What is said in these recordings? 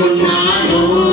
నమ్ముకున్నాను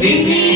Give